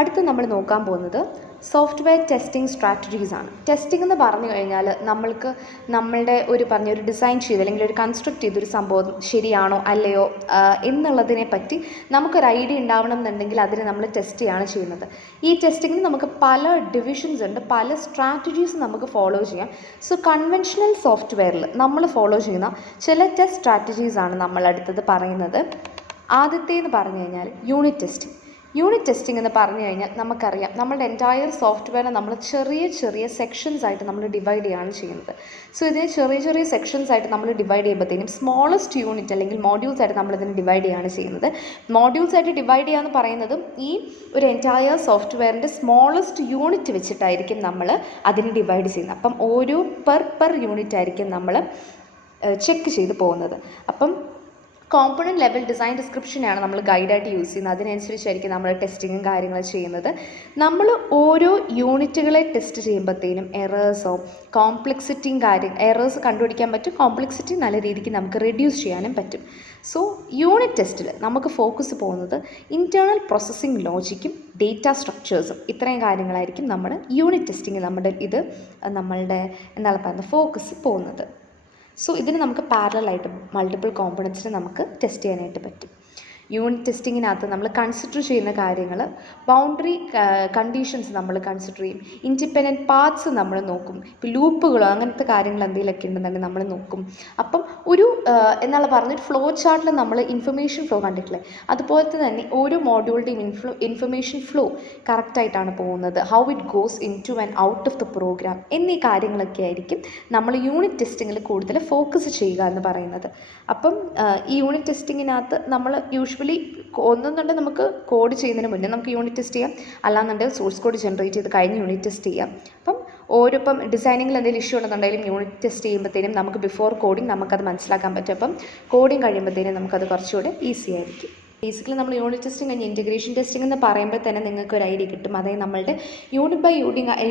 അടുത്ത് നമ്മൾ നോക്കാൻ പോകുന്നത് സോഫ്റ്റ്വെയർ ടെസ്റ്റിംഗ് സ്ട്രാറ്റജീസ് ആണ്. ടെസ്റ്റിംഗ് എന്ന് പറഞ്ഞു കഴിഞ്ഞാൽ നമ്മളുടെ ഒരു ഡിസൈൻ ചെയ്ത് അല്ലെങ്കിൽ ഒരു കൺസ്ട്രക്ട് ചെയ്തൊരു സംഭവം ശരിയാണോ അല്ലയോ എന്നുള്ളതിനെ പറ്റി നമുക്കൊരു ഐഡിയ ഉണ്ടാവണം എന്നുണ്ടെങ്കിൽ അതിനെ നമ്മൾ ടെസ്റ്റ് ചെയ്യുകയാണ് ചെയ്യുന്നത്. ഈ ടെസ്റ്റിങ്ങിന് നമുക്ക് പല ഡിവിഷൻസ് ഉണ്ട്, പല സ്ട്രാറ്റജീസ് നമുക്ക് ഫോളോ ചെയ്യാം. സോ കൺവെൻഷണൽ സോഫ്റ്റ്വെയറിൽ നമ്മൾ ഫോളോ ചെയ്യുന്ന ചില ടെസ്റ്റ് സ്ട്രാറ്റജീസ് ആണ് നമ്മൾ അടുത്തത് പറയുന്നത്. ആദ്യത്തേന്ന് പറഞ്ഞു കഴിഞ്ഞാൽ യൂണിറ്റ് ടെസ്റ്റിംഗ് എന്ന് പറഞ്ഞു കഴിഞ്ഞാൽ നമുക്കറിയാം നമ്മളുടെ എൻറ്റയർ സോഫ്റ്റ്വെയറിനെ നമ്മൾ ചെറിയ സെക്ഷൻസ് ആയിട്ട് നമ്മൾ ഡിവൈഡ് ചെയ്യുകയാണ് ചെയ്യുന്നത്. സോ ഇതിനെ ചെറിയ സെക്ഷൻസ് ആയിട്ട് നമ്മൾ ഡിവൈഡ് ചെയ്യുമ്പോഴത്തേനും സ്മോളസ്റ്റ് യൂണിറ്റ് അല്ലെങ്കിൽ മോഡ്യൂൾസ് ആയിട്ട് നമ്മളിതിനെ ഡിവൈഡ് ചെയ്യുകയാണ് ചെയ്യുന്നത്. മോഡ്യൂൾസ് ആയിട്ട് ഡിവൈഡ് ചെയ്യുക എന്ന് പറയുന്നതും ഈ ഒരു എൻറ്റയർ സോഫ്റ്റ്വെയറിൻ്റെ സ്മോളസ്റ്റ് യൂണിറ്റ് വെച്ചിട്ടായിരിക്കും നമ്മൾ അതിനെ ഡിവൈഡ് ചെയ്യുന്നത്. അപ്പം ഓരോ പെർ യൂണിറ്റ് ആയിരിക്കും നമ്മൾ ചെക്ക് ചെയ്ത് പോകുന്നത്. അപ്പം കോമ്പണൻറ്റ് ലെവൽ ഡിസൈൻ ഡിസ്ക്രിപ്ഷനാണ് നമ്മൾ ഗൈഡായിട്ട് യൂസ് ചെയ്യുന്നത്. അതിനനുസരിച്ചായിരിക്കും നമ്മൾ ടെസ്റ്റിങ്ങും കാര്യങ്ങളും ചെയ്യുന്നത്. നമ്മൾ ഓരോ യൂണിറ്റുകളെ ടെസ്റ്റ് ചെയ്യുമ്പോഴത്തേനും എറേഴ്സോ എറേഴ്സ് കണ്ടുപിടിക്കാൻ പറ്റും, കോംപ്ലക്സിറ്റി നല്ല രീതിക്ക് നമുക്ക് റെഡ്യൂസ് ചെയ്യാനും പറ്റും. സോ യൂണിറ്റ് ടെസ്റ്റിൽ നമുക്ക് ഫോക്കസ് പോകുന്നത് ഇൻറ്റേർണൽ പ്രോസസ്സിംഗ് ലോജിക്കും ഡേറ്റ സ്ട്രക്ചേഴ്സും ഇത്രയും കാര്യങ്ങളായിരിക്കും നമ്മൾ യൂണിറ്റ് ടെസ്റ്റിംഗ് നമ്മളുടെ ഫോക്കസ് പോകുന്നത്. സോ ഇതിന് നമുക്ക് പാരലായിട്ട് മൾട്ടിപ്പിൾ കോമ്പണൻസിനെ നമുക്ക് ടെസ്റ്റ് ചെയ്യാനായിട്ട് പറ്റും. യൂണിറ്റ് ടെസ്റ്റിങ്ങിനകത്ത് നമ്മൾ കൺസിഡർ ചെയ്യുന്ന കാര്യങ്ങൾ ബൗണ്ടറി കണ്ടീഷൻസ് നമ്മൾ കൺസിഡർ ചെയ്യും, ഇൻഡിപെൻഡൻറ്റ് പാർട്സ് നമ്മൾ നോക്കും, ഇപ്പോൾ ലൂപ്പുകളോ അങ്ങനത്തെ കാര്യങ്ങൾ എന്തെങ്കിലുമൊക്കെ ഉണ്ടെന്നുണ്ടെങ്കിൽ നമ്മൾ നോക്കും. അപ്പം പറഞ്ഞൊരു ഫ്ലോ ചാർട്ടിൽ നമ്മൾ ഇൻഫർമേഷൻ ഫ്ലോ കണ്ടിട്ടില്ലേ, അതുപോലെ തന്നെ ഓരോ മോഡ്യൂളിൻ്റെയും ഇൻഫർമേഷൻ ഫ്ലോ കറക്റ്റായിട്ടാണ് പോകുന്നത്, how it goes into and out of the program എന്നീ കാര്യങ്ങളൊക്കെ ആയിരിക്കും നമ്മൾ യൂണിറ്റ് ടെസ്റ്റിങ്ങിൽ കൂടുതൽ ഫോക്കസ് ചെയ്യുക എന്ന് പറയുന്നത്. അപ്പം ഈ യൂണിറ്റ് ടെസ്റ്റിങ്ങിനകത്ത് നമ്മൾ യൂഷ്വലി ഒന്നെന്നുണ്ടെങ്കിൽ നമുക്ക് കോഡ് ചെയ്യുന്നതിന് മുന്നേ നമുക്ക് യൂണിറ്റ് ടെസ്റ്റ് ചെയ്യാം, അല്ലാന്നുണ്ടെങ്കിൽ സോഴ്സ് കോഡ് ജനറേറ്റ് ചെയ്ത് കഴിഞ്ഞ് യൂണിറ്റ് ടെസ്റ്റ് ചെയ്യാം. അപ്പം ഡിസൈനിങ്ങിൽ എന്തെങ്കിലും ഇഷ്യൂ ഉണ്ടെന്നുണ്ടെങ്കിലും യൂണിറ്റ് ടെസ്റ്റ് ചെയ്യുമ്പോഴത്തേനും നമുക്ക് ബിഫോർ കോഡിങ് നമുക്കത് മനസ്സിലാക്കാൻ പറ്റും. അപ്പം കോഡിങ് കഴിയുമ്പോഴത്തേനും നമുക്കത് കുറച്ചുകൂടെ ഈസി ആയിരിക്കും. ബേസിക്കലി നമ്മൾ യൂണിറ്റ് ടെസ്റ്റിംഗ് കഴിഞ്ഞ് ഇൻറ്റഗ്രേഷൻ ടെസ്റ്റിംഗ് എന്ന് പറയുമ്പോൾ തന്നെ നിങ്ങൾക്ക് ഒരു ഐഡിയ കിട്ടും. അതായത് നമ്മളുടെ യൂണിറ്റ് ബൈ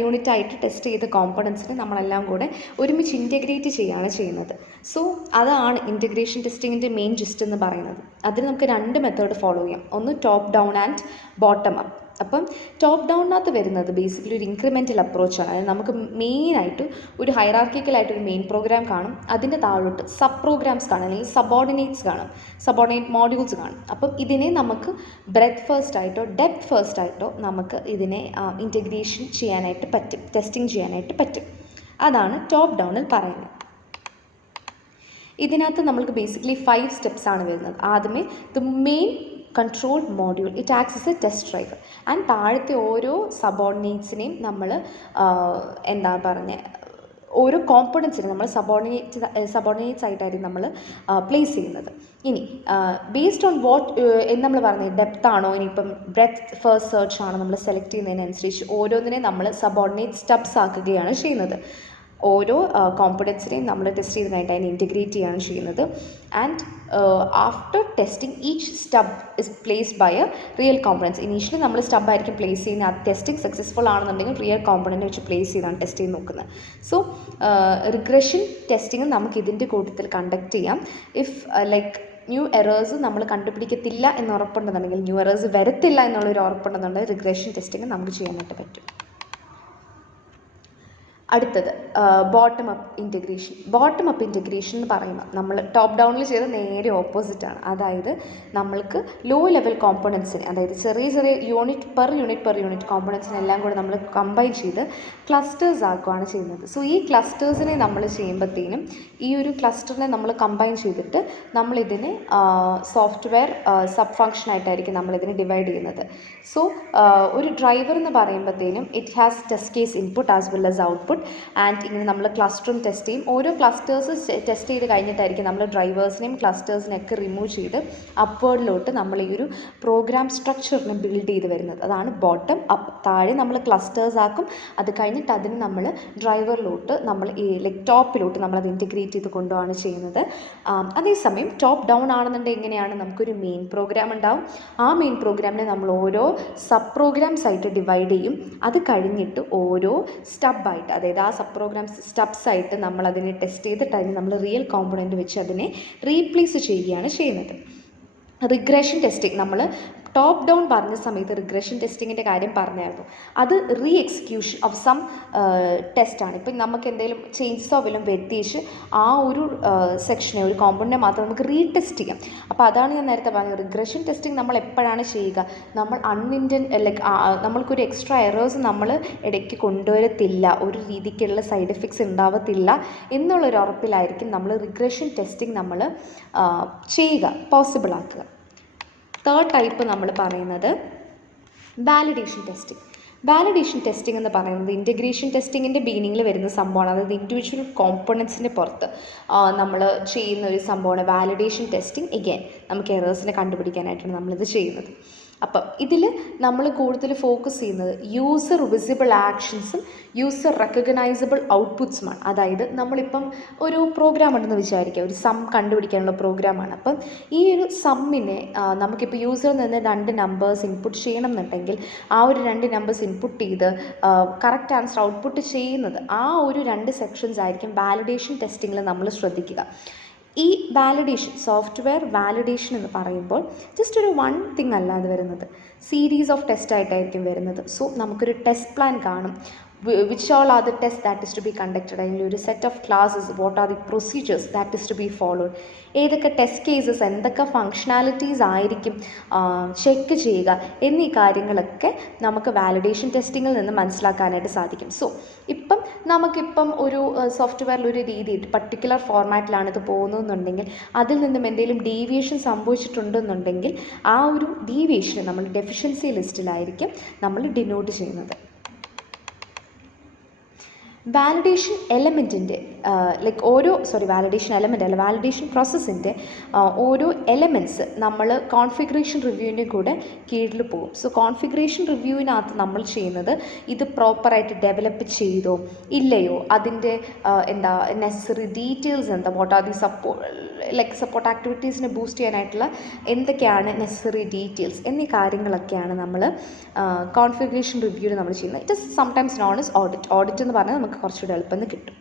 യൂണിറ്റ് ആയിട്ട് ടെസ്റ്റ് ചെയ്ത കോമ്പണൻസിനെ നമ്മളെല്ലാം കൂടെ ഒരുമിച്ച് ഇൻറ്റഗ്രേറ്റ് ചെയ്യുകയാണ് ചെയ്യുന്നത്. സോ അതാണ് ഇൻറ്റഗ്രേഷൻ ടെസ്റ്റിങ്ങിൻ്റെ മെയിൻ ജിസ്റ്റ് എന്ന് പറയുന്നത്. അതിന് നമുക്ക് 2 മെത്തേഡ് ഫോളോ ചെയ്യാം. ഒന്ന് top down and bottom up. അപ്പം ടോപ്പ് ഡൗണിനകത്ത് വരുന്നത് ബേസിക്കലി ഒരു ഇൻക്രിമെൻ്റൽ അപ്രോച്ചാണ്. അതായത് നമുക്ക് മെയിനായിട്ട് ഒരു ഹൈറാർക്കിക്കലായിട്ടൊരു മെയിൻ പ്രോഗ്രാം കാണും, അതിൻ്റെ താഴോട്ട് സബ് പ്രോഗ്രാംസ് കാണും, അല്ലെങ്കിൽ സബോർഡിനേറ്റ്സ് കാണും, സബോർഡിനേറ്റ് മോഡ്യൂൾസ് കാണും. അപ്പം ഇതിനെ നമുക്ക് ബ്രെഡ്ത്ത് ഫസ്റ്റ് ആയിട്ടോ ഡെപ്ത് ഫസ്റ്റ് ആയിട്ടോ നമുക്ക് ഇതിനെ ഇൻറ്റഗ്രേഷൻ ചെയ്യാനായിട്ട് പറ്റും, ടെസ്റ്റിംഗ് ചെയ്യാനായിട്ട് പറ്റും. അതാണ് ടോപ്പ് ഡൗണിൽ പറയുന്നത്. ഇതിനകത്ത് നമ്മൾക്ക് ബേസിക്കലി 5 സ്റ്റെപ്സ് ആണ് വരുന്നത്. ആദ്യമേ the main control module it acts S A test driver and താഴത്തെ ഓരോ സബോർഡിനേറ്റ്സിനെയും നമ്മൾ ഓരോ കോമ്പണൻസിനെ നമ്മൾ സബോർഡിനേറ്റ്സ് ആയിട്ടായിരിക്കും നമ്മൾ പ്ലേസ് ചെയ്യുന്നത്. ഇനി ബേസ്ഡ് ഓൺ നമ്മൾ പറഞ്ഞത് ഡെപ്ത് ആണോ, ഇനിയിപ്പം ബ്രെഡ്ത്ത് ഫസ്റ്റ് സെർച്ച് ആണോ നമ്മൾ സെലക്ട് ചെയ്യുന്നതിനനുസരിച്ച് ഓരോന്നിനെ നമ്മൾ സബോർഡിനേറ്റ് സ്റ്റെപ്സ് ആക്കുകയാണ് ചെയ്യുന്നത്. ഓരോ കോമ്പണൻസിനെയും നമ്മൾ ടെസ്റ്റ് ചെയ്ത് കഴിഞ്ഞിട്ട് അതിനെ ഇൻറ്റഗ്രേറ്റ് ചെയ്യുകയാണ് ചെയ്യുന്നത്. And after testing each stub is placed by a real components. Initially നമ്മൾ സ്റ്റബ് ആയിരിക്കും പ്ലേസ് ചെയ്യുന്നത്. ആ ടെസ്റ്റിംഗ് സക്സസ്ഫുൾ ആണെന്നുണ്ടെങ്കിൽ റിയൽ കോമ്പണൻറ്റ് വെച്ച് പ്ലേസ് ചെയ്താണ് ടെസ്റ്റ് ചെയ്ത് നോക്കുന്നത്. സോ റിഗ്രഷൻ ടെസ്റ്റിംഗ് നമുക്ക് ഇതിൻ്റെ കൂട്ടത്തിൽ കണ്ടക്ട് ചെയ്യാം. ഇഫ് ന്യൂ എറേഴ്സ് നമ്മൾ കണ്ടുപിടിക്കത്തില്ല എന്ന് ഉറപ്പുണ്ടെന്നുണ്ടെങ്കിൽ, ന്യൂ എറേഴ്സ് വരത്തില്ല എന്നുള്ളൊരു ഉറപ്പുണ്ടെന്നുണ്ടെങ്കിൽ റിഗ്രഷൻ ടെസ്റ്റിംഗ് നമുക്ക് ചെയ്യാനായിട്ട് പറ്റും. അടുത്തത് bottom up integration. Bottom up integration എന്ന് പറയുമ്പോൾ നമ്മൾ ടോപ്പ് ഡൗണിൽ ചെയ്ത് നേരെ ഓപ്പോസിറ്റാണ്. അതായത് നമ്മൾക്ക് ലോ ലെവൽ കോമ്പണൻസിനെ, അതായത് ചെറിയ യൂണിറ്റ് കോമ്പണൻസിനെ എല്ലാം കൂടെ നമ്മൾ കമ്പൈൻ ചെയ്ത് ക്ലസ്റ്റേഴ്സ് ആക്കുകയാണ് ചെയ്യുന്നത്. സോ ഈ ക്ലസ്റ്റേഴ്സിനെ നമ്മൾ ചെയ്യുമ്പോഴത്തേനും ഈ ഒരു ക്ലസ്റ്ററിനെ നമ്മൾ കമ്പൈൻ ചെയ്തിട്ട് നമ്മളിതിനെ സോഫ്റ്റ്വെയർ സബ് ഫങ്ഷനായിട്ടായിരിക്കും നമ്മളിതിനെ ഡിവൈഡ് ചെയ്യുന്നത്. സോ ഒരു ഡ്രൈവർ എന്ന് പറയുമ്പോഴത്തേനും it has test case input as well as output. And ഇങ്ങനെ നമ്മൾ ക്ലസ്റ്ററും ടെസ്റ്റ് ചെയ്യും. ഓരോ ക്ലസ്റ്റേഴ്സ് ടെസ്റ്റ് ചെയ്ത് കഴിഞ്ഞിട്ടായിരിക്കും നമ്മൾ ഡ്രൈവേഴ്സിനെയും ക്ലസ്റ്റേഴ്സിനെയൊക്കെ റിമൂവ് ചെയ്ത് അപ്വേർഡിലോട്ട് നമ്മൾ ഈ ഒരു പ്രോഗ്രാം സ്ട്രക്ചറിനെ ബിൽഡ് ചെയ്ത് വരുന്നത്. അതാണ് ബോട്ടം അപ്പ്. താഴെ നമ്മൾ ക്ലസ്റ്റേഴ്സ് ആക്കും, അത് കഴിഞ്ഞിട്ട് അതിന് നമ്മൾ ഡ്രൈവറിലോട്ട് നമ്മൾ ടോപ്പിലോട്ട് നമ്മളത് ഇൻറ്റഗ്രേറ്റ് ചെയ്ത് കൊണ്ടുപോവാണ് ചെയ്യുന്നത്. അതേസമയം ടോപ്പ് ഡൗൺ ആണെന്നുണ്ടെങ്കിൽ എങ്ങനെയാണ്, നമുക്കൊരു മെയിൻ പ്രോഗ്രാം ഉണ്ടാവും. ആ മെയിൻ പ്രോഗ്രാമിനെ നമ്മൾ ഓരോ സബ് പ്രോഗ്രാംസ് ആയിട്ട് ഡിവൈഡ് ചെയ്യും. അത് കഴിഞ്ഞിട്ട് ഓരോ സ്റ്റബായിട്ട്, അതായത് ആ സബ് പ്രോഗ്രാംസ് സ്റ്റെപ്സ് ആയിട്ട് നമ്മൾ അതിനെ ടെസ്റ്റ് ചെയ്തിട്ട് അതിന് നമ്മൾ റിയൽ കോമ്പണൻറ്റ് വെച്ച് അതിനെ റീപ്ലേസ് ചെയ്യുകയാണ് ചെയ്യുന്നത്. റിഗ്രഷൻ ടെസ്റ്റിംഗ് നമ്മൾ ടോപ്പ് ഡൗൺ പറഞ്ഞ സമയത്ത് റിഗ്രഷൻ ടെസ്റ്റിങ്ങിൻ്റെ കാര്യം പറഞ്ഞായിരുന്നു. അത് റീ എക്സിക്യൂഷൻ ഓഫ് സം ടെസ്റ്റാണ്. ഇപ്പം നമുക്ക് എന്തെങ്കിലും ചേഞ്ചസോ വല്ലതും വരുത്തിച്ച് ആ ഒരു സെക്ഷനെ, ഒരു കോമ്പൗണ്ടിനെ മാത്രം നമുക്ക് റീടെസ്റ്റ് ചെയ്യാം. അപ്പോൾ അതാണ് ഞാൻ നേരത്തെ പറഞ്ഞത്. റിഗ്രഷൻ ടെസ്റ്റിംഗ് നമ്മൾ എപ്പോഴാണ് ചെയ്യുക? നമ്മൾ നമ്മൾക്കൊരു എക്സ്ട്രാ എറേഴ്സ് നമ്മൾ ഇടയ്ക്ക് കൊണ്ടുവരത്തില്ല, ഒരു രീതിക്കുള്ള സൈഡ് എഫക്ട്സ് ഉണ്ടാവത്തില്ല എന്നുള്ളൊരു ഉറപ്പിലായിരിക്കും നമ്മൾ റിഗ്രഷൻ ടെസ്റ്റിംഗ് നമ്മൾ ചെയ്യുക, പോസിബിൾ ആക്കുക. തേർഡ് ടൈപ്പ് നമ്മൾ പറയുന്നത് വാലിഡേഷൻ ടെസ്റ്റിംഗ്. വാലിഡേഷൻ ടെസ്റ്റിംഗ് എന്ന് പറയുന്നത് ഇൻറ്റഗ്രേഷൻ ടെസ്റ്റിങ്ങിൻ്റെ ബീനിങ്ങിൽ വരുന്ന സംഭവമാണ്. അതായത് ഇൻഡിവിജ്വൽ കോമ്പണൻസിൻ്റെ പുറത്ത് നമ്മൾ ചെയ്യുന്ന ഒരു സംഭവമാണ് വാലിഡേഷൻ ടെസ്റ്റിംഗ്. എഗെയിൻ നമുക്ക് എറേഴ്സിനെ കണ്ടുപിടിക്കാനായിട്ടാണ് നമ്മളിത് ചെയ്യുന്നത്. അപ്പം ഇതിൽ നമ്മൾ കൂടുതൽ ഫോക്കസ് ചെയ്യുന്നത് യൂസർ വിസിബിൾ ആക്ഷൻസും യൂസർ റെക്കഗ്നൈസബിൾ ഔട്ട്പുട്ട്സുമാണ്. അതായത് നമ്മളിപ്പം ഒരു പ്രോഗ്രാം ഉണ്ടെന്ന് വിചാരിക്കുക, ഒരു സം കണ്ടുപിടിക്കാനുള്ള പ്രോഗ്രാമാണ്. അപ്പം ഈ ഒരു സമ്മിനെ നമുക്കിപ്പോൾ യൂസറിൽ നിന്ന് 2 നമ്പേഴ്സ് ഇൻപുട്ട് ചെയ്യണം എന്നുണ്ടെങ്കിൽ ആ ഒരു 2 നമ്പേഴ്സ് ഇൻപുട്ട് ചെയ്ത് കറക്റ്റ് ആൻസർ ഔട്ട്പുട്ട് ചെയ്യുന്നത് ആ ഒരു 2 സെക്ഷൻസ് ആയിരിക്കും വാലിഡേഷൻ ടെസ്റ്റിങ്ങിൽ നമ്മൾ ശ്രദ്ധിക്കുക. ഈ വാലിഡേഷൻ, സോഫ്റ്റ്വെയർ വാലിഡേഷൻ എന്ന് പറയുമ്പോൾ ജസ്റ്റ് ഒരു വൺ തിങ് അല്ല അത് വരുന്നത്, സീരീസ് ഓഫ് ടെസ്റ്റ് ആയിട്ടായിരിക്കും വരുന്നത്. സോ നമുക്കൊരു ടെസ്റ്റ് പ്ലാൻ കാണും. which all are the tests that is to be conducted, അല്ലെങ്കിൽ ഒരു set of classes, what are the procedures that is to be followed, ഏതൊക്കെ ടെസ്റ്റ് കേസസ്, എന്തൊക്കെ ഫങ്ഷണാലിറ്റീസ് ആയിരിക്കും check ചെയ്യുക എന്നീ കാര്യങ്ങളൊക്കെ നമുക്ക് വാലിഡേഷൻ ടെസ്റ്റിങ്ങിൽ നിന്ന് മനസ്സിലാക്കാനായിട്ട് സാധിക്കും. സോ നമുക്കിപ്പം ഒരു സോഫ്റ്റ്വെയറിൽ ഒരു രീതി പർട്ടിക്കുലർ ഫോർമാറ്റിലാണ് ഇത് പോകുന്നതെന്നുണ്ടെങ്കിൽ അതിൽ നിന്നും എന്തെങ്കിലും ഡീവിയേഷൻ സംഭവിച്ചിട്ടുണ്ടെന്നുണ്ടെങ്കിൽ ആ ഒരു ഡീവിയേഷൻ നമ്മൾ ഡെഫിഷ്യൻസി ലിസ്റ്റിലായിരിക്കും നമ്മൾ ഡിനോട്ട് ചെയ്യുന്നത്. വാലിഡേഷൻ എലമെൻറ്റിൻ്റെ വാലിഡേഷൻ പ്രോസസ്സിൻ്റെ ഓരോ എലമെൻറ്റ്സ് നമ്മൾ കോൺഫിഗറേഷൻ റിവ്യൂവിൻ്റെ കൂടെ കീഴിൽ പോകും. സോ കോൺഫിഗറേഷൻ റിവ്യൂവിനകത്ത് നമ്മൾ ചെയ്യുന്നത് ഇത് പ്രോപ്പറായിട്ട് ഡെവലപ്പ് ചെയ്തോ ഇല്ലയോ, അതിൻ്റെ നെസസറി ഡീറ്റെയിൽസ് എന്താ, വാട്ട് ആർ ദി സപ്പോർട്ട് ആക്ടിവിറ്റീസിനെ ബൂസ്റ്റ് ചെയ്യാനായിട്ടുള്ള എന്തൊക്കെയാണ് നെസസറി ഡീറ്റെയിൽസ് എന്നീ കാര്യങ്ങളൊക്കെയാണ് നമ്മൾ കോൺഫിഗറേഷൻ റിവ്യൂവിൽ നമ്മൾ ചെയ്യുന്നത്. It is sometimes known as audit എന്ന് പറഞ്ഞാൽ നമുക്ക് കുറച്ചുകൂടെ എളുപ്പം കിട്ടും.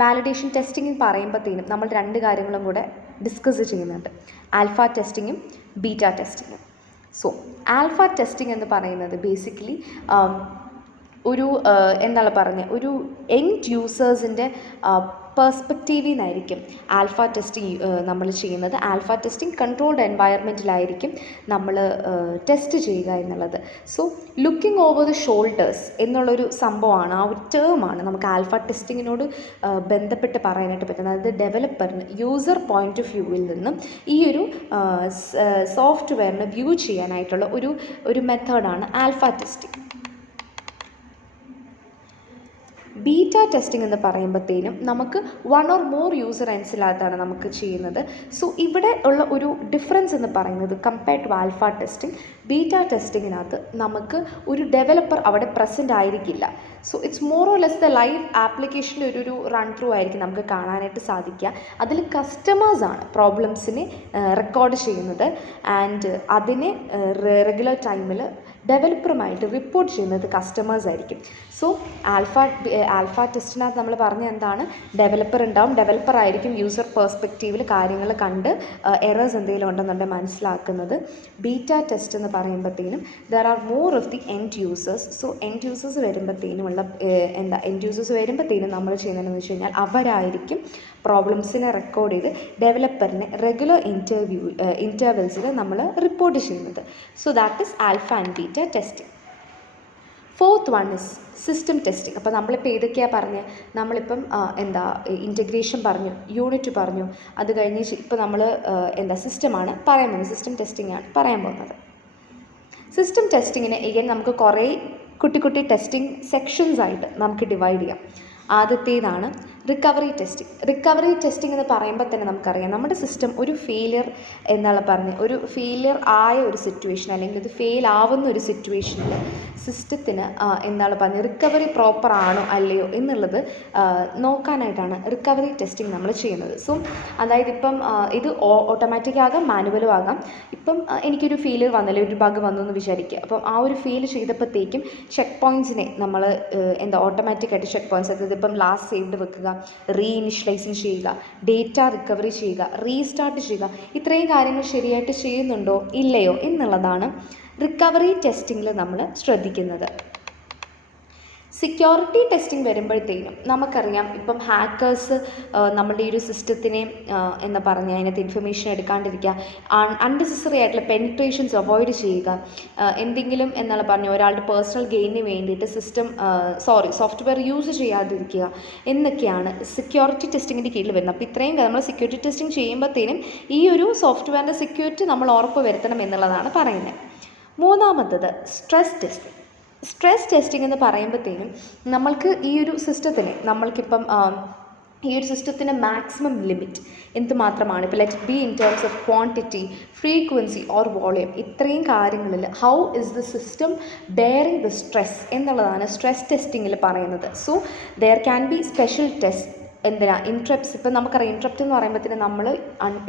വാലിഡേഷൻ ടെസ്റ്റിംഗ് പറയുമ്പോഴത്തേനും നമ്മൾ 2 കാര്യങ്ങളും കൂടെ ഡിസ്കസ് ചെയ്യുന്നുണ്ട്, ആൽഫ ടെസ്റ്റിങ്ങും ബീറ്റ ടെസ്റ്റിങ്ങും. സോ ആൽഫ ടെസ്റ്റിംഗ് എന്ന് പറയുന്നത് ബേസിക്കലി ഒരു എൻഡ് യൂസേഴ്സിൻ്റെ പെർസ്പെക്റ്റീവിൽ നിന്നായിരിക്കും ആൽഫ ടെസ്റ്റിംഗ് നമ്മൾ ചെയ്യുന്നത്. ആൽഫ ടെസ്റ്റിംഗ് കൺട്രോൾഡ് എൻവയറമെൻറ്റിലായിരിക്കും നമ്മൾ ടെസ്റ്റ് ചെയ്യുക എന്നുള്ളത്. So looking over the shoulders എന്നുള്ളൊരു സംഭവമാണ്, ആ ഒരു ടേമാണ് നമുക്ക് ആൽഫ ടെസ്റ്റിങ്ങിനോട് ബന്ധപ്പെട്ട് പറയാനായിട്ട് പറ്റുന്നത്. അതായത് ഡെവലപ്പറിന് യൂസർ പോയിൻ്റ് ഓഫ് വ്യൂവിൽ നിന്നും ഈ ഒരു സോഫ്റ്റ്വെയറിന് വ്യൂ ചെയ്യാനായിട്ടുള്ള ഒരു മെത്തേഡാണ് ആൽഫ ടെസ്റ്റിംഗ്. ബീറ്റ ടെസ്റ്റിംഗ് എന്ന് പറയുമ്പോഴത്തേനും നമുക്ക് 1 or more യൂസർ എൻഡ്സിനകത്താണ് നമുക്ക് ചെയ്യുന്നത്. സോ ഇവിടെ ഉള്ള ഒരു ഡിഫറൻസ് എന്ന് പറയുന്നത് compared to alpha testing, beta ടെസ്റ്റിങ്ങിനകത്ത് നമുക്ക് ഒരു ഡെവലപ്പർ അവിടെ പ്രസൻ്റ് ആയിരിക്കില്ല. So it's more or less the live ആപ്ലിക്കേഷൻ്റെ ഒരു റൺ ത്രൂ ആയിരിക്കും നമുക്ക് കാണാനായിട്ട് സാധിക്കുക. അതിൽ കസ്റ്റമേഴ്സാണ് പ്രോബ്ലംസിനെ റെക്കോർഡ് ചെയ്യുന്നത് ആൻഡ് അതിനെ റെഗുലർ ടൈമിൽ ഡെവലപ്പറുമായിട്ട് റിപ്പോർട്ട് ചെയ്യുന്നത് കസ്റ്റമേഴ്സ് ആയിരിക്കും. സോ ആൽഫ ടെസ്റ്റിനകത്ത് നമ്മൾ പറഞ്ഞ എന്താണ്, ഡെവലപ്പർ ഉണ്ടാവും, ഡെവലപ്പർ ആയിരിക്കും യൂസർ പെർസ്പെക്റ്റീവിൽ കാര്യങ്ങൾ കണ്ട് എറേഴ്സ് എന്തെങ്കിലും ഉണ്ടെന്നുണ്ടെങ്കിൽ മനസ്സിലാക്കുന്നത്. ബീറ്റ ടെസ്റ്റ് എന്ന് പറയുമ്പോഴത്തേനും there are more of the end users. So end users വരുമ്പോഴത്തേനും നമ്മൾ ചെയ്യുന്നതെന്ന് വെച്ച് കഴിഞ്ഞാൽ അവരായിരിക്കും പ്രോബ്ലംസിനെ റെക്കോർഡ് ചെയ്ത് ഡെവലപ്പറിനെ റെഗുലർ ഇൻ്റർവെൽസിൽ നമ്മൾ റിപ്പോർട്ട് ചെയ്യുന്നത്. So that is alpha and beta testing. 4th one is system testing. അപ്പോൾ നമ്മളിപ്പോൾ ഏതൊക്കെയാണ് പറഞ്ഞത്, നമ്മളിപ്പം ഇൻറ്റഗ്രേഷൻ പറഞ്ഞു, യൂണിറ്റ് പറഞ്ഞു, അത് കഴിഞ്ഞ് ഇപ്പോൾ നമ്മൾ സിസ്റ്റമാണ് പറയാൻ പോകുന്നത്, സിസ്റ്റം ടെസ്റ്റിംഗ് ആണ് പറയാൻ പോകുന്നത്. സിസ്റ്റം ടെസ്റ്റിങ്ങിന് നമുക്ക് കുറേ കുട്ടി ടെസ്റ്റിംഗ് സെക്ഷൻസ് ആയിട്ട് നമുക്ക് ഡിവൈഡ് ചെയ്യാം. ആദ്യത്തേതാണ് റിക്കവറി ടെസ്റ്റിംഗ്. റിക്കവറി ടെസ്റ്റിംഗ് എന്ന് പറയുമ്പോൾ തന്നെ നമുക്കറിയാം നമ്മുടെ സിസ്റ്റം ഒരു ഫെയിലിയർ ഒരു ഫെയിലിയർ ആയ ഒരു സിറ്റുവേഷൻ അല്ലെങ്കിൽ ഇത് ഫെയിൽ ആവുന്ന ഒരു സിറ്റുവേഷനിൽ സിസ്റ്റത്തിന് റിക്കവറി പ്രോപ്പർ ആണോ അല്ലയോ എന്നുള്ളത് നോക്കാനായിട്ടാണ് റിക്കവറി ടെസ്റ്റിംഗ് നമ്മൾ ചെയ്യുന്നത്. സോ അതായത് ഇപ്പം ഇത് ഓട്ടോമാറ്റിക് ആകാം, മാനുവലും ആകാം. ഇപ്പം എനിക്കൊരു ഫെയിലിയർ വന്നല്ലോ, ഒരു ബഗ് വന്നു എന്ന് വിചാരിക്കുക. അപ്പം ആ ഒരു ഫെയിൽ ചെയ്തപ്പോഴത്തേക്കും ചെക്ക് പോയിൻറ്റ്സിനെ നമ്മൾ ഓട്ടോമാറ്റിക്കായിട്ട് ചെക്ക് പോയിൻറ്റ്സ്, അതായത് ഇപ്പം ലാസ്റ്റ് സേവ്ഡ് വെക്കുക, റീഇനിഷ്യലൈസിങ് ചെയ്യുക, ഡേറ്റ റിക്കവറി ചെയ്യുക, റീസ്റ്റാർട്ട് ചെയ്യുക, ഇത്രയും കാര്യങ്ങൾ ശരിയായിട്ട് ചെയ്യുന്നുണ്ടോ ഇല്ലയോ എന്നുള്ളതാണ് റിക്കവറി ടെസ്റ്റിങ്ങിൽ നമ്മൾ ശ്രദ്ധിക്കുന്നത്. സെക്യൂരിറ്റി ടെസ്റ്റിംഗ് വരുമ്പോഴത്തേനും നമുക്കറിയാം, ഇപ്പം ഹാക്കേഴ്സ് നമ്മുടെ ഈ ഒരു സിസ്റ്റത്തിനെ എന്താ പറഞ്ഞാൽ അതിനകത്ത് ഇൻഫർമേഷൻ എടുക്കാണ്ടിരിക്കുക, അൺനെസസറി ആയിട്ടുള്ള പെനിട്രേഷൻസ് അവോയ്ഡ് ചെയ്യുക, എന്തെങ്കിലും എന്നുള്ള പറഞ്ഞ ഒരാളുടെ പേഴ്സണൽ ഗെയിനിന് വേണ്ടിയിട്ട് സോഫ്റ്റ്വെയർ യൂസ് ചെയ്യാതിരിക്കുക എന്നൊക്കെയാണ് സെക്യൂരിറ്റി ടെസ്റ്റിങ്ങിൻ്റെ കീഴിൽ വരുന്നത്. അപ്പോൾ ഇത്രയും നമ്മൾ സെക്യൂരിറ്റി ടെസ്റ്റിംഗ് ചെയ്യുമ്പോഴത്തേനും ഈ ഒരു സോഫ്റ്റ്വെയറിൻ്റെ സെക്യൂരിറ്റി നമ്മൾ ഉറപ്പ് വരുത്തണം എന്നുള്ളതാണ് പറയുന്നത്. മൂന്നാമത്തത് സ്ട്രെസ് ടെസ്റ്റിംഗ്. സ്ട്രെസ് ടെസ്റ്റിംഗ് എന്ന് പറയുമ്പോഴത്തേനും നമ്മൾക്ക് ഈ ഒരു സിസ്റ്റത്തിന് നമ്മൾക്കിപ്പം ഈ ഒരു സിസ്റ്റത്തിൻ്റെ മാക്സിമം ലിമിറ്റ് എന്തുമാത്രമാണ്, ഇപ്പോൾ let be in terms of quantity, frequency or volume, ഇത്രയും കാര്യങ്ങളിൽ how is the system bearing the stress എന്നുള്ളതാണ് സ്ട്രെസ് ടെസ്റ്റിങ്ങിൽ പറയുന്നത്. So there can be special test. എന്തിനാ ഇൻട്രപ്റ്റ്സ്, ഇപ്പം നമുക്കറിയാം ഇൻട്രപ്റ്റ് എന്ന് പറയുമ്പോഴത്തേന് നമ്മൾ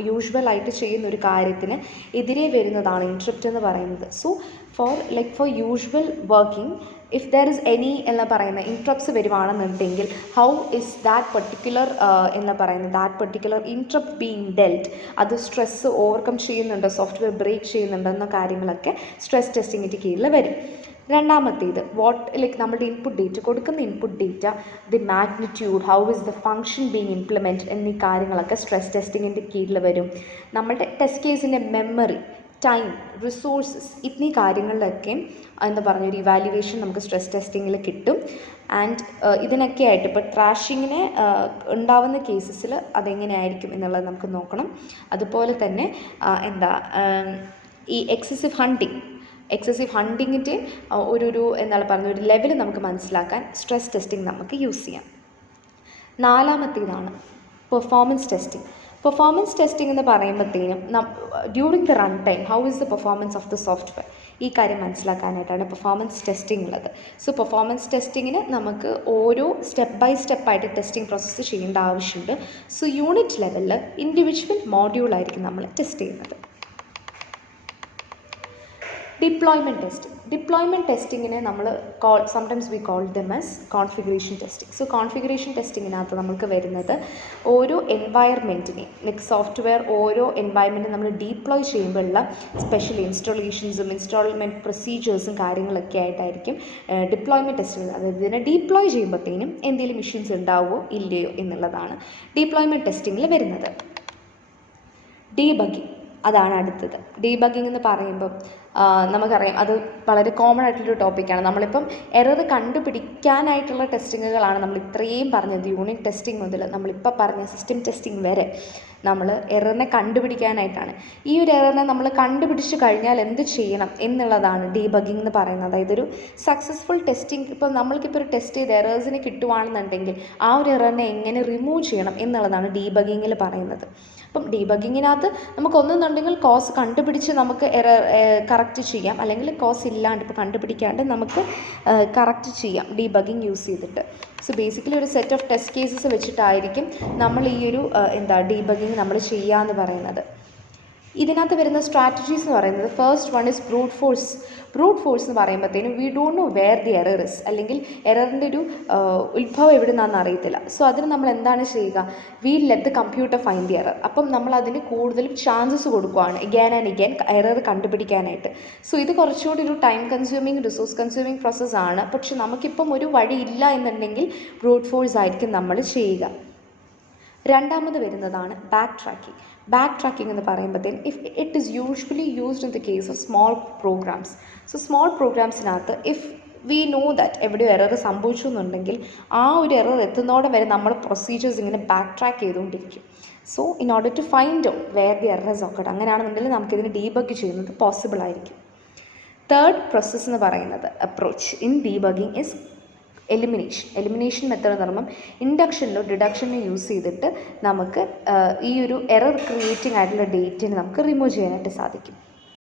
യൂഷ്വലായിട്ട് ചെയ്യുന്ന ഒരു കാര്യത്തിന് എതിരെ വരുന്നതാണ് ഇൻട്രപ്റ്റ് എന്ന് പറയുന്നത്. So for usual working if there is any എന്ന് പറയുന്ന ഇൻട്രപ്റ്റ്സ് വരുവാണെന്നുണ്ടെങ്കിൽ how is that particular interrupt being dealt, അത് സ്ട്രെസ്സ് ഓവർകം ചെയ്യുന്നുണ്ടോ, സോഫ്റ്റ്വെയർ ബ്രേക്ക് ചെയ്യുന്നുണ്ടോ എന്ന കാര്യങ്ങളൊക്കെ സ്ട്രെസ് ടെസ്റ്റിങ്ങിൻ്റെ കീഴിൽ വരും. രണ്ടാമത്തേത് നമ്മുടെ കൊടുക്കുന്ന input data, the magnitude, how is the function being implemented എന്നീ കാര്യങ്ങളൊക്കെ സ്ട്രെസ് ടെസ്റ്റിങ്ങിൻ്റെ കീഴിൽ വരും. നമ്മുടെ ടെസ്റ്റ് കേസിൻ്റെ മെമ്മറി, ടൈം, റിസോഴ്സസ് എന്നീ കാര്യങ്ങളിലൊക്കെ എന്താ പറഞ്ഞ ഒരു ഇവാലുവേഷൻ നമുക്ക് സ്ട്രെസ് ടെസ്റ്റിങ്ങിൽ കിട്ടും. ആൻഡ് ഇതിനൊക്കെ ആയിട്ട് ഇപ്പോൾ ട്രാഷിങ്ങിന് ഉണ്ടാവുന്ന കേസസിൽ അതെങ്ങനെയായിരിക്കും എന്നുള്ളത് നമുക്ക് നോക്കണം. അതുപോലെ തന്നെ ഈ എക്സസീവ് ഹണ്ടിങ്ങിൻ്റെ ഒരു ലെവൽ നമുക്ക് മനസ്സിലാക്കാൻ സ്ട്രെസ് ടെസ്റ്റിംഗ് നമുക്ക് യൂസ് ചെയ്യാം. നാലാമത്തേതാണ് പെർഫോമൻസ് ടെസ്റ്റിംഗ്. പെർഫോമൻസ് ടെസ്റ്റിംഗ് എന്ന് പറയുമ്പോഴത്തേനും during the run time how is the performance of the software, ഈ കാര്യം മനസ്സിലാക്കാനായിട്ടാണ് പെർഫോമൻസ് ടെസ്റ്റിംഗ് ഉള്ളത്. സോ പെർഫോമൻസ് ടെസ്റ്റിങ്ങിന് നമുക്ക് ഓരോ സ്റ്റെപ്പ് ബൈ സ്റ്റെപ്പായിട്ട് ടെസ്റ്റിംഗ് പ്രോസസ്സ് ചെയ്യേണ്ട ആവശ്യമുണ്ട്. സോ യൂണിറ്റ് ലെവലിൽ ഇൻഡിവിജ്വൽ മോഡ്യൂളായിരിക്കും നമ്മൾ ടെസ്റ്റ് ചെയ്യുന്നത്. ഡിപ്ലോയ്മെൻറ്റ് ടെസ്റ്റിങ്ങിനെ നമ്മൾ sometimes we call them as configuration testing. So configuration ടെസ്റ്റിങ്ങിനകത്ത് നമുക്ക് വരുന്നത് ഓരോ എൻവയർമെൻറ്റിനെയും സോഫ്റ്റ്വെയർ ഓരോ എൻവയർമെൻറ്റിനെ നമ്മൾ ഡീപ്ലോയ് ചെയ്യുമ്പോഴുള്ള സ്പെഷ്യൽ ഇൻസ്റ്റാളേഷൻസും ഇൻസ്റ്റാൾമെൻറ്റ് പ്രൊസീജിയേഴ്സും കാര്യങ്ങളൊക്കെ ആയിട്ടായിരിക്കും ഡിപ്ലോയ്മെൻറ്റ് ടെസ്റ്റിംഗ്. അതായത് ഇതിനെ ഡീപ്ലോയ് ചെയ്യുമ്പോഴത്തേനും എന്തെങ്കിലും ഇഷ്യൂസ് ഉണ്ടാവുമോ ഇല്ലയോ എന്നുള്ളതാണ് ഡീപ്ലോയ്മെൻറ്റ് ടെസ്റ്റിങ്ങിൽ വരുന്നത്. ഡീബഗ്ഗിങ് അതാണ് അടുത്തത്. ഡീബഗ്ഗിംഗ് എന്ന് പറയുമ്പം നമുക്കറിയാം അത് വളരെ കോമൺ ആയിട്ടുള്ളൊരു ടോപ്പിക്കാണ്. നമ്മളിപ്പം എറർ കണ്ടുപിടിക്കാനായിട്ടുള്ള ടെസ്റ്റിങ്ങുകളാണ് നമ്മൾ ഇത്രയും പറഞ്ഞത്. യൂണിറ്റ് ടെസ്റ്റിംഗ് മുതൽ നമ്മളിപ്പോൾ പറഞ്ഞ സിസ്റ്റം ടെസ്റ്റിംഗ് വരെ നമ്മൾ എററിനെ കണ്ടുപിടിക്കാനായിട്ടാണ്. ഈ ഒരു എററിനെ നമ്മൾ കണ്ടുപിടിച്ച് കഴിഞ്ഞാൽ എന്ത് ചെയ്യണം എന്നുള്ളതാണ് ഡീബഗ്ഗിംഗ് എന്ന് പറയുന്നത്. അതായത് ഒരു സക്സസ്ഫുൾ ടെസ്റ്റിംഗ്, ഇപ്പോൾ നമ്മൾക്കിപ്പോൾ ഒരു ടെസ്റ്റ് ചെയ്ത് എറേഴ്സിന് കിട്ടുവാണെന്നുണ്ടെങ്കിൽ ആ ഒരു എററിനെ എങ്ങനെ റിമൂവ് ചെയ്യണം എന്നുള്ളതാണ് ഡീബഗ്ഗിങ്ങിൽ പറയുന്നത്. അപ്പം ഡീബഗ്ഗിങ്ങിനകത്ത് നമുക്കൊന്നുണ്ടെങ്കിൽ കോസ് കണ്ടുപിടിച്ച് നമുക്ക് എറർ കറക്റ്റ് ചെയ്യാം, അല്ലെങ്കിൽ കോസ് ഇല്ലാണ്ട് ഇപ്പോൾ കണ്ടുപിടിക്കാണ്ട് നമുക്ക് കറക്റ്റ് ചെയ്യാം ഡീബഗ്ഗിങ് യൂസ് ചെയ്തിട്ട്. സോ ബേസിക്കലി ഒരു സെറ്റ് ഓഫ് ടെസ്റ്റ് കേസസ് വെച്ചിട്ടായിരിക്കും നമ്മൾ ഈ ഒരു ഡീബഗ്ഗിങ് നമ്മൾ ചെയ്യുക എന്ന് പറയുന്നത്. ഇതിനകത്ത് വരുന്ന സ്ട്രാറ്റജീസ് എന്ന് പറയുന്നത് first one is brute force എന്ന് പറയുമ്പോഴത്തേനും we don't know where the error is, അല്ലെങ്കിൽ എററിൻ്റെ ഒരു ഉത്ഭവം എവിടെ നിന്നാണെന്ന് അറിയത്തില്ല. സോ അതിന് നമ്മൾ എന്താണ് ചെയ്യുക, we let the computer find the error. അപ്പം നമ്മൾ അതിന് കൂടുതലും ചാൻസസ് കൊടുക്കുകയാണ് എഗൈൻ ആൻഡ് എഗൈൻ എറർ കണ്ടുപിടിക്കാനായിട്ട്. സോ ഇത് കുറച്ചുകൂടി ഒരു ടൈം കൺസ്യൂമിങ് റിസോഴ്സ് കൺസ്യൂമിങ് പ്രോസസ്സാണ്. പക്ഷെ നമുക്കിപ്പം ഒരു വഴിയില്ല എന്നുണ്ടെങ്കിൽ ബ്രൂട്ട് ഫോഴ്സ് ആയിരിക്കും നമ്മൾ ചെയ്യുക. രണ്ടാമത് വരുന്നതാണ് ബാക്ക് ട്രാക്കിംഗ് എന്ന് പറയുമ്പോഴത്തേന് it is usually used in the case of small programs. So small പ്രോഗ്രാംസിനകത്ത് ഇഫ് വി നോ ദാറ്റ് എവിടെയോ എറർ സംഭവിച്ചു എന്നുണ്ടെങ്കിൽ ആ ഒരു എറർ എത്തുന്നതോടെ വരെ നമ്മൾ പ്രൊസീജിയേഴ്സ് ഇങ്ങനെ ബാക്ക് ട്രാക്ക് ചെയ്തുകൊണ്ടിരിക്കും. So in order to find out where the error is occurred, അങ്ങനെയാണെന്നുണ്ടെങ്കിൽ നമുക്കിതിന് ഡീബഗ് ചെയ്യുന്നത് പോസിബിൾ ആയിരിക്കും. തേർഡ് പ്രോസസ്സ് എന്ന് പറയുന്നത് approach in debugging is elimination method എന്ന് പറയുമ്പം ഇൻഡക്ഷനിലോ ഡിഡക്ഷനിലോ യൂസ് ചെയ്തിട്ട് നമുക്ക് ഈ ഒരു എറർ ക്രിയേറ്റിംഗ് ആയിട്ടുള്ള ഡേറ്റിനെ നമുക്ക് റിമൂവ് ചെയ്യാനായിട്ട് സാധിക്കും.